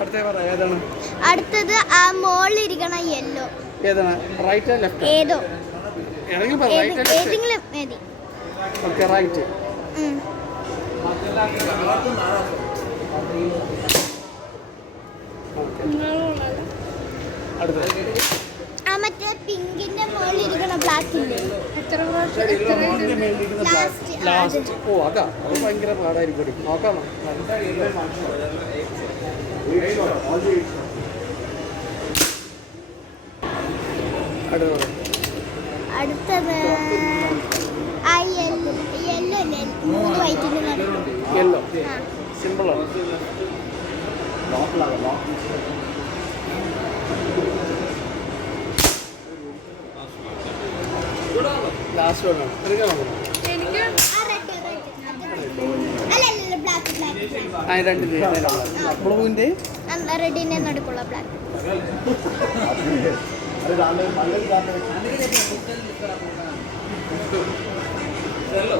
അടുത്തത് ആ മോളിലിരിക്കണ യെല്ലോ. ഏതാണ്? Right left? ഏതോ ഏതെങ്കിലും മതി. Okay right. ആ മറ്റേ പിങ്കിന്റെ മുകളിൽ ഇരിക്കണ ബ്ലാക്ക് ഇല്ലേ? ലാസ്റ്റ്. ഓ അതാ, അത് ഭയങ്കര പാടായിരിക്കും. നോക്കാം. അടുത്തത് ആ യെല്ലോ അല്ലേ? 3 വൈറ്റിന്റെ നടുക്ക്. യെല്ലോ സിമ്പിളാണ്. ലാസ്റ്റ് വേണം. റെഡിന്റെ നടുക്കുള്ള ബ്ലാക്ക്. Hello.